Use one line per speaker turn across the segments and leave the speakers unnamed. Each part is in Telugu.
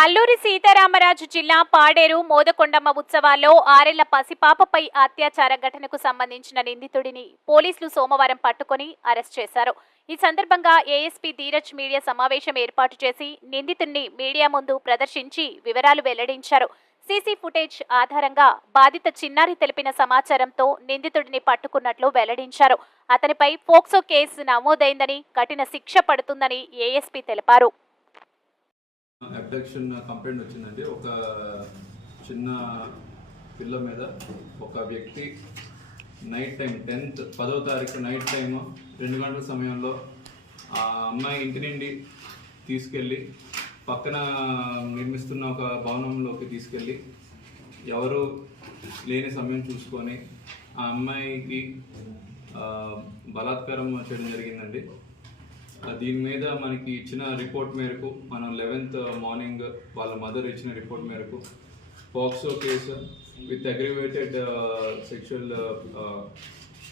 అల్లూరి సీతారామరాజు జిల్లా పాడేరు మోదకొండమ్మ ఉత్సవాల్లో ఆరేళ్ళ పసిపాపపై అత్యాచార ఘటనకు సంబంధించిన నిందితుడిని పోలీసులు సోమవారం పట్టుకొని అరెస్ట్ చేశారు. ఈ సందర్భంగా ఏఎస్పీ ధీరజ్ మీడియా సమావేశం ఏర్పాటు చేసి నిందితుడిని మీడియా ముందు ప్రదర్శించి వివరాలు వెల్లడించారు. సీసీ ఫుటేజ్ ఆధారంగా బాధిత చిన్నారి తెలిపిన సమాచారంతో నిందితుడిని పట్టుకున్నట్లు వెల్లడించారు. అతనిపై పోక్సో కేసు నమోదైందని కఠిన శిక్ష పడుతుందని ఏఎస్పీ తెలిపారు.
అబ్డక్షన్ కంప్లైంట్ వచ్చిందండి ఒక చిన్న పిల్ల మీద ఒక వ్యక్తి నైట్ టైం టెన్త్ పదో తారీఖు నైట్ టైం రెండు గంటల సమయంలో ఆ అమ్మాయి ఇంటి నుండి తీసుకెళ్ళి పక్కన నిర్మిస్తున్న ఒక భవనంలోకి తీసుకెళ్ళి ఎవరు లేని సమయం చూసుకొని ఆ అమ్మాయికి బలాత్కారం చేయడం జరిగిందండి. దీని మీద మనకి ఇచ్చిన రిపోర్ట్ మేరకు మనం లెవెన్త్ మార్నింగ్ వాళ్ళ మదర్ ఇచ్చిన రిపోర్ట్ మేరకు POCSO case with aggravated sexual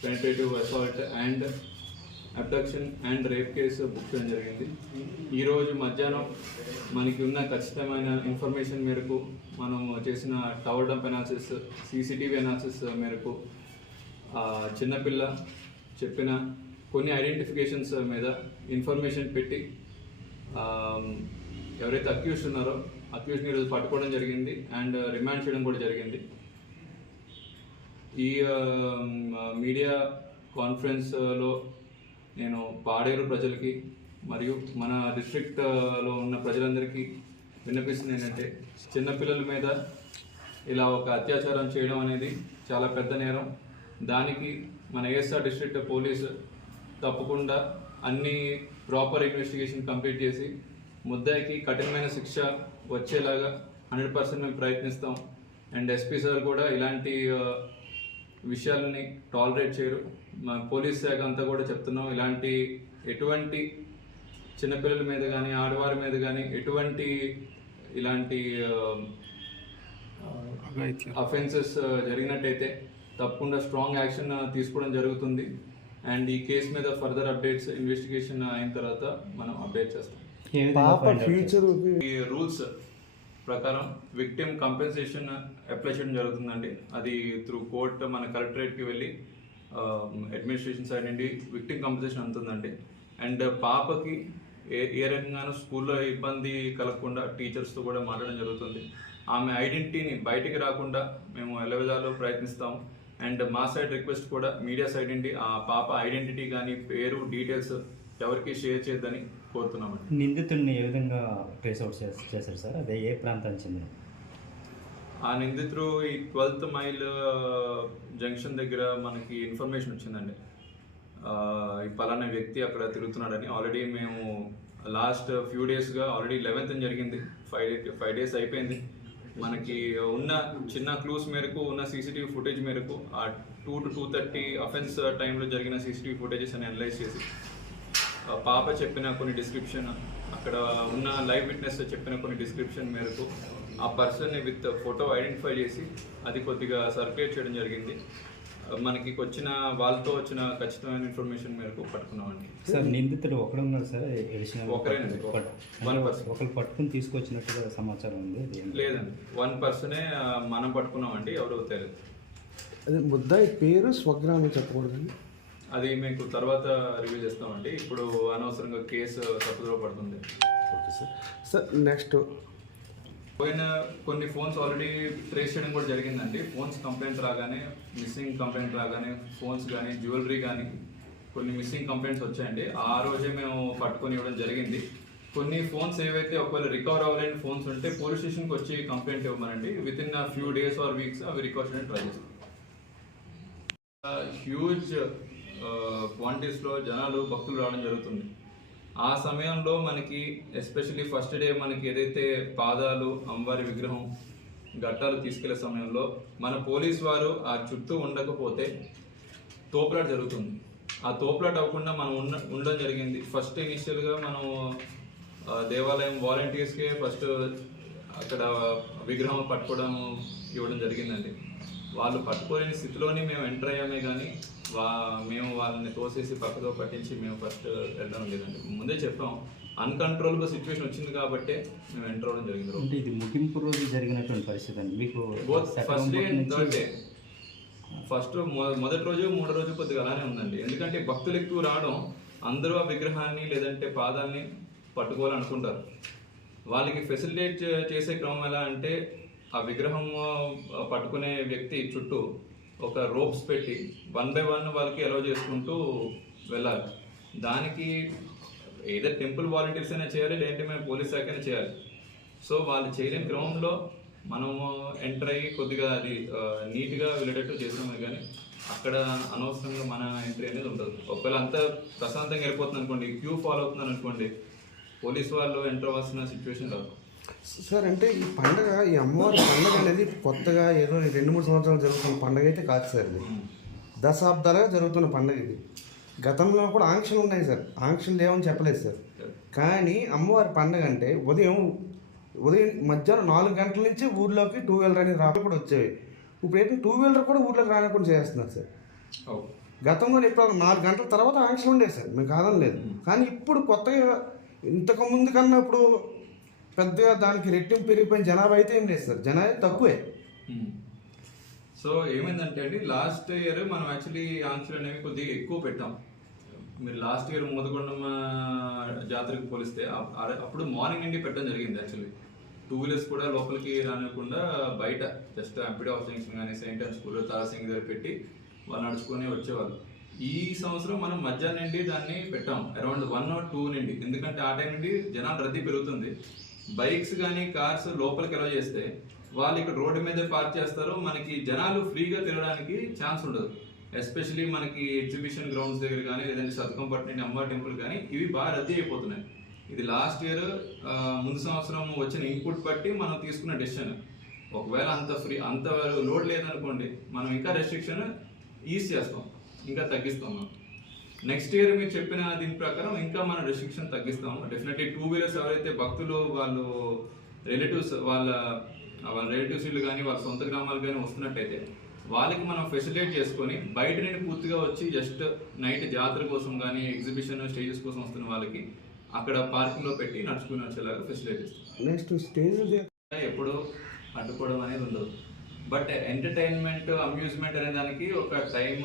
penetrative assault and abduction and rape case book చేయడం జరిగింది. ఈరోజు మధ్యాహ్నం మనకి ఉన్న ఖచ్చితమైన ఇన్ఫర్మేషన్ మేరకు మనం చేసిన tower dump analysis CCTV analysis మేరకు చిన్నపిల్ల చెప్పిన కొన్ని ఐడెంటిఫికేషన్స్ మీద ఇన్ఫర్మేషన్ పెట్టి ఎవరైతే అక్యూస్ ఉన్నారో అక్యూస్ని ఈరోజు పట్టుకోవడం జరిగింది అండ్ uh, రిమాండ్ చేయడం కూడా జరిగింది. ఈ మీడియా కాన్ఫరెన్స్లో uh, నేను పాడేరు ప్రజలకి మరియు మన డిస్ట్రిక్ట్లో uh, ఉన్న ప్రజలందరికీ విన్నపిస్తుంది ఏంటంటే చిన్నపిల్లల మీద ఇలా ఒక అత్యాచారం చేయడం అనేది చాలా పెద్ద నేరం. దానికి మన ఏఎస్ఆర్ డిస్ట్రిక్ట్ పోలీసు తప్పకుండా అన్ని ప్రాపర్ ఇన్వెస్టిగేషన్ కంప్లీట్ చేసి ముద్దాయికి కఠినమైన శిక్ష వచ్చేలాగా హండ్రెడ్ పర్సెంట్ మేము ప్రయత్నిస్తాం. అండ్ ఎస్పీ సార్ కూడా ఇలాంటి విషయాలని టాలరేట్ చేయరు. మా పోలీస్ శాఖ అంతా కూడా చెప్తున్నాం ఇలాంటి ఎటువంటి చిన్నపిల్లల మీద కానీ ఆడవారి మీద కానీ ఎటువంటి ఇలాంటి అఫెన్సెస్ జరిగినట్టయితే తప్పకుండా స్ట్రాంగ్ యాక్షన్ తీసుకోవడం జరుగుతుంది. అండ్ ఈ కేసు మీద ఫర్దర్ అప్డేట్స్ ఇన్వెస్టిగేషన్ అయిన తర్వాత మనం అప్డేట్ చేస్తాం.
ఫ్యూచర్
ఈ రూల్స్ ప్రకారం విక్టిమ్ కంపెన్సేషన్ అప్లై చేయడం జరుగుతుందండి. అది త్రూ కోర్ట్ మన కలెక్టరేట్కి వెళ్ళి అడ్మినిస్ట్రేషన్ సైడ్ నుండి విక్టిమ్ కంపెన్సేషన్ అందుతుందండి. అండ్ పాపకి ఏ ఏ రకంగానూ స్కూల్లో ఇబ్బంది కలగకుండా టీచర్స్తో కూడా మాట్లాడడం జరుగుతుంది. ఆమె ఐడెంటిటీని బయటికి రాకుండా మేము ఎలా విధాలు ప్రయత్నిస్తాం. అండ్ మా సైడ్ రిక్వెస్ట్ కూడా మీడియా సైడ్ నుండి ఆ పాప ఐడెంటిటీ కానీ పేరు డీటెయిల్స్ ఎవరికి షేర్ చేయొద్దని కోరుతున్నామండి.
నిందితుడిని ఏ విధంగా ట్రేస్ అవుట్ చేశారు సార్? అదే ఏ ప్రాంతానికి చెందిన
ఆ నిందితుడు ఈ ట్వెల్త్ మైల్ జంక్షన్ దగ్గర మనకి ఇన్ఫర్మేషన్ వచ్చిందండి. ఈ పలానా వ్యక్తి అక్కడ తిరుగుతున్నాడని ఆల్రెడీ మేము లాస్ట్ ఫ్యూ డేస్గా ఆల్రెడీ లెవెన్త్ జరిగింది. ఫైవ్ ఫైవ్ డేస్ అయిపోయింది. మనకి ఉన్న చిన్న క్లూస్ మేరకు ఉన్న సీసీటీవీ ఫుటేజ్ మేరకు ఆ two to two thirty offence టైంలో జరిగిన సీసీటీవీ ఫుటేజెస్ అని అనలైజ్ చేసి పాప చెప్పిన కొన్ని డిస్క్రిప్షన్ అక్కడ ఉన్న లైవ్ విట్నెస్ చెప్పిన కొన్ని డిస్క్రిప్షన్ మేరకు ఆ పర్సన్ని విత్ ఫోటో ఐడెంటిఫై చేసి అది కొద్దిగా సర్క్యులేట్ చేయడం జరిగింది. మనకి వచ్చిన వాళ్ళతో వచ్చిన ఖచ్చితమైన ఇన్ఫర్మేషన్ మేరకు పట్టుకున్నామండి.
సార్ నిందితుడు ఒకడు ఉన్నాడు సార్ ఎడిషనల్
ఒకరేనండి, person.
ఒకరు పట్టుకుని తీసుకొచ్చినట్టుగా సమాచారం ఉంది?
లేదండి. వన్ పర్సనే మనం పట్టుకున్నామండి ఎవరు తెలియదు.
అదే ముద్దాయి పేరు స్వగ్రామం చెప్పకూడదండి.
అది మీకు తర్వాత రివ్యూ చేస్తామండి. ఇప్పుడు అనవసరంగా కేసు తప్పుదోవ పడుతుంది.
Okay sir. Sir next.
పోయిన కొన్ని ఫోన్స్ ఆల్రెడీ ట్రేస్ చేయడం కూడా జరిగిందండి. ఫోన్స్ కంప్లైంట్ రాగానే మిస్సింగ్ కంప్లైంట్ రాగానే ఫోన్స్ కానీ జ్యువెలరీ కానీ కొన్ని మిస్సింగ్ కంప్లైంట్స్ వచ్చాయండి. ఆ రోజే మేము పట్టుకొని ఇవ్వడం జరిగింది. కొన్ని ఫోన్స్ ఏవైతే ఒకవేళ రికవర్ అవ్వలేని ఫోన్స్ ఉంటే పోలీస్ స్టేషన్కి వచ్చి complaint ఇవ్వమనండి. With in few days or weeks అవి రికవర్ చేయడానికి ట్రై చేస్తాం. హ్యూజ్ క్వాంటిటీస్లో జనాలు భక్తులు రావడం జరుగుతుంది. ఆ సమయంలో మనకి ఎస్పెషల్లీ ఫస్ట్ డే మనకి ఏదైతే పాదాలు అమ్మవారి విగ్రహం ఘట్టాలు తీసుకెళ్ళే సమయంలో మన పోలీస్ వారు ఆ చుట్టూ ఉండకపోతే తోపులాట జరుగుతుంది. ఆ తోపులాట అవ్వకుండా మనం ఉన్న ఉండడం జరిగింది. ఫస్ట్ ఇనిషియల్గా మనం దేవాలయం వాలంటీర్స్కే ఫస్ట్ అక్కడ విగ్రహం పట్టుకోవడం ఇవ్వడం జరిగిందండి. వాళ్ళు పట్టుకోలేని స్థితిలోనే మేము ఎంటర్ అయ్యామే కానీ వా మేము వాళ్ళని తోసేసి పక్కతో పట్టించి మేము ఫస్ట్ వెళ్ళడం లేదండి. ముందే చెప్పాం. అన్కంట్రోలబుల్ సిచ్యువేషన్ వచ్చింది కాబట్టే మేము ఎంటర్ అవ్వడం జరిగింది.
అంటే ఇది ముగింపు రోజు జరిగినటువంటి పరిస్థితి అండి. మీకు
both first day and third day. First మొదటి రోజు మూడో రోజు కొద్దిగా అలానే ఉందండి. ఎందుకంటే భక్తులు ఎక్కువ రావడం అందరూ ఆ విగ్రహాన్ని లేదంటే పాదాన్ని పట్టుకోవాలనుకుంటారు. వాళ్ళకి ఫెసిలిటేట్ చేసే క్రమం ఎలా అంటే ఆ విగ్రహం పట్టుకునే వ్యక్తి చుట్టూ ఒక రోప్స్ పెట్టి వన్ బై వన్ వాళ్ళకి అలౌ చేసుకుంటూ వెళ్ళాలి. దానికి ఏదో టెంపుల్ వాలంటీర్స్ అయినా చేయాలి లేదంటే మేము పోలీస్ శాఖ అయినా చేయాలి. సో వాళ్ళు చేయలేని క్రమంలో మనము ఎంటర్ అయ్యి కొద్దిగా అది నీట్గా వెళ్ళేటట్టు చేసామే కానీ అక్కడ అనవసరంగా మన ఎంట్రీ అనేది ఉండదు. ఒకవేళ అంతా ప్రశాంతంగా వెళ్ళిపోతుంది అనుకోండి క్యూ ఫాలో అవుతుంది అనుకోండి పోలీస్ వాళ్ళు ఎంటర్ అవ్వాల్సిన సిచ్యువేషన్ రాదు.
సార్ అంటే ఈ పండగ ఈ అమ్మవారి పండగ అనేది కొత్తగా ఏదో రెండు మూడు సంవత్సరాలు జరుగుతున్న పండగ అయితే కాదు సార్ ఇది. దశాబ్దాలుగా జరుగుతున్న పండగ ఇది. గతంలో కూడా ఆంక్షలు ఉన్నాయి సార్. ఆంక్షలు లేవని చెప్పలేదు సార్. కానీ అమ్మవారి పండగ అంటే ఉదయం ఉదయం మధ్యాహ్నం నాలుగు గంటల నుంచి ఊర్లోకి టూ వీలర్ అనేది రాక కూడా వచ్చేవి. ఇప్పుడు ఏంటంటే టూ వీలర్ కూడా ఊర్లోకి రానికుండా చేస్తున్నారు సార్. గతంలో ఇప్పుడు నాలుగు గంటల తర్వాత ఆంక్షలు ఉండేవి సార్. మేము కాదని లేదు కానీ ఇప్పుడు కొత్తగా ఇంతకు ముందు కన్నా ఇప్పుడు పెద్దగా దానికి రెట్టింపు పెరిగిపోయిన జనాభా అయితే ఏం లేదు సార్. జనాభా తక్కువే.
సో ఏమైందంటే అండి లాస్ట్ ఇయర్ మనం యాక్చువల్లీ ఆంక్షలు అనేవి కొద్దిగా ఎక్కువ పెట్టాం. మీరు లాస్ట్ ఇయర్ మోదకొండమ్మ జాతరకు పోలిస్తే అప్పుడు మార్నింగ్ నుండి పెట్టడం జరిగింది యాక్చువల్లీ. టూ వీలర్స్ కూడా లోపలికి రానివ్వకుండా బయట జస్ట్ ఎంపీడీ ఆఫ్ జంక్షన్ కానీ సెయింట్ అండ్ స్కూల్ తారాసింగ్ దగ్గర పెట్టి వాళ్ళు నడుచుకొని వచ్చేవాళ్ళు. ఈ సంవత్సరం మనం మధ్యాహ్నం నుండి దాన్ని పెట్టాం. అరౌండ్ వన్ ఆర్ టూ నుండి. ఎందుకంటే ఆ టైం నుండి జనాలు రద్దీ పెరుగుతుంది. బైక్స్ కానీ కార్స్ లోపలికి ఎలా చేస్తే వాళ్ళు ఇక్కడ రోడ్డు మీద పార్క్ చేస్తారు. మనకి జనాలు ఫ్రీగా తిరగడానికి ఛాన్స్ ఉండదు. ఎస్పెషలీ మనకి ఎగ్జిబిషన్ గ్రౌండ్స్ దగ్గర కానీ లేదంటే సతకంపట్నం అమ్మ టెంపుల్ కానీ ఇవి బాగా రద్దీ అయిపోతున్నాయి. ఇది లాస్ట్ ఇయర్ ముందు సంవత్సరం వచ్చిన ఇన్పుట్ బట్టి మనం తీసుకున్న డెసిషన్. ఒకవేళ అంత ఫ్రీ అంత లోడ్ లేదనుకోండి మనం ఇంకా రెస్ట్రిక్షన్ ఈజ్ చేస్తాం. ఇంకా తగ్గిస్తాం మనం. నెక్స్ట్ ఇయర్ మీరు చెప్పిన దీని ప్రకారం ఇంకా మన రెస్ట్రిక్షన్ తగ్గిస్తాం డెఫినెట్లీ టూ వీలర్స్ ఎవరైతే భక్తులు వాళ్ళు రిలేటివ్స్ వాళ్ళ వాళ్ళ రిలేటివ్స్ వీళ్ళు కానీ వాళ్ళ సొంత గ్రామాలు కానీ వస్తున్నట్టయితే వాళ్ళకి మనం ఫెసిలిటేట్ చేసుకొని బయట నుండి పూర్తిగా వచ్చి జస్ట్ నైట్ జాతర కోసం కానీ ఎగ్జిబిషన్ స్టేజెస్ కోసం వస్తున్న వాళ్ళకి అక్కడ పార్కింగ్లో పెట్టి నడుచుకుని వచ్చేలాగా ఫెసిలిటేట్ చేస్తాం.
నెక్స్ట్ స్టేజ్
ఎప్పుడు అడ్డుకోవడం అనేది ఉండదు. బట్ ఎంటర్టైన్మెంట్ అమ్యూజ్మెంట్ అనే దానికి ఒక టైం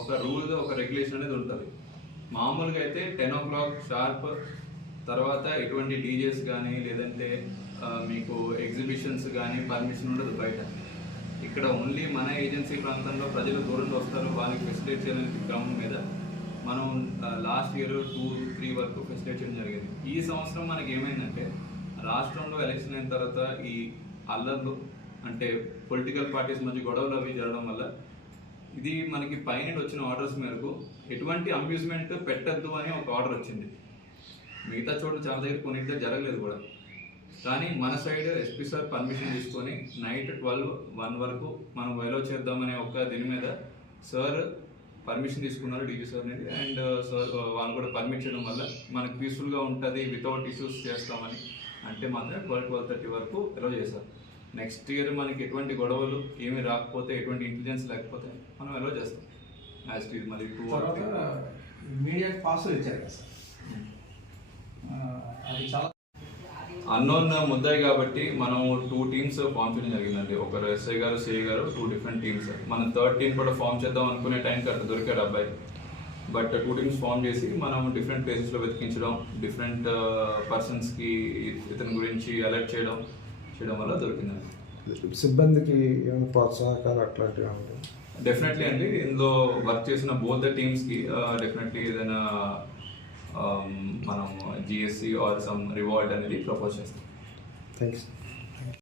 ఒక రూల్ ఒక రెగ్యులేషన్ అనేది ఉంటుంది. మామూలుగా అయితే టెన్ ఓ క్లాక్ షార్ప్ తర్వాత ఎటువంటి డీజేస్ కానీ లేదంటే మీకు ఎగ్జిబిషన్స్ కానీ పర్మిషన్ ఉండదు బయట. ఇక్కడ ఓన్లీ మన ఏజెన్సీ ప్రాంతంలో ప్రజలు దూరంలో వస్తారు. వాళ్ళకి ఫెసిలిటేట్ చేయడానికి క్రమం మీద. మనం లాస్ట్ ఇయర్ టూ త్రీ వరకు ఫెసిలిటేట్ చేయడం జరిగింది. ఈ సంవత్సరం మనకి ఏమైందంటే రాష్ట్రంలో ఎలక్షన్ అయిన తర్వాత ఈ అల్లర్లు అంటే పొలిటికల్ పార్టీస్ మధ్య గొడవలు అవి జరగడం వల్ల ఇది మనకి పైన వచ్చిన ఆర్డర్స్ మేరకు ఎటువంటి అమ్యూజ్మెంట్ పెట్టద్దు అని ఒక ఆర్డర్ వచ్చింది. మిగతా చోట్ల చాలా దగ్గర కొన్నింటిలో జరగలేదు కూడా. కానీ మన సైడ్ ఎస్పీ సార్ పర్మిషన్ తీసుకొని నైట్ ట్వెల్వ్ వన్ వరకు మనం వైలో చేద్దామనే ఒక దీని మీద సార్ పర్మిషన్ తీసుకున్నారు డీజీ సార్ అనేది. అండ్ సార్ uh, uh, వాళ్ళు కూడా పర్మిట్ చేయడం వల్ల మనకు పీస్ఫుల్గా ఉంటుంది వితౌట్ ఇష్యూస్ చేస్తామని. అంటే మాత్రం ట్వెల్వ్ ట్వెల్వ్ థర్టీ వరకు అలో చేశారు. నెక్స్ట్ ఇయర్ మనకి ఎటువంటి గొడవలు ఏమీ రాకపోతే ఎటువంటి ఇంటెలిజెన్స్ లేకపోతే మనం ఎలో చేస్తాం? యాజ్ టీ మరి టూ
ఇమీడియట్ పాస్ ఇచ్చారు కదా సార్. ఆ, అది చాలా
అన్నోన్ ముద్దాయి కాబట్టి మనం టూ టీమ్స్ ఫామ్ చేయడం జరిగిందండి. ఒకరు ఎస్ఐ గారు సిఐ గారు టూ డిఫరెంట్ టీమ్స్ మనం థర్డ్ టీమ్ కూడా ఫామ్ చేద్దాం అనుకునే టైంకి అట్లా దొరికాడు అబ్బాయి. బట్ టూ టీమ్స్ ఫామ్ చేసి మనం డిఫరెంట్ ప్లేసెస్లో వెతికించడం డిఫరెంట్ పర్సన్స్కి ఇతని గురించి అలర్ట్ చేయడం చేయడం వల్ల దొరికిందండి
సిబ్బందికి ఏమైనా ప్రోత్సాహకాలు అట్లాంటివి
డెఫినెట్లీ అండి. ఇందులో వర్క్ చేసిన బోత్ ద టీమ్స్కి డెఫినెట్లీ ఏదైనా మనం జిఎస్సి ఆర్ సమ్ రివార్డ్ అనేది ప్రపోజ్ చేస్తాం.
థ్యాంక్స్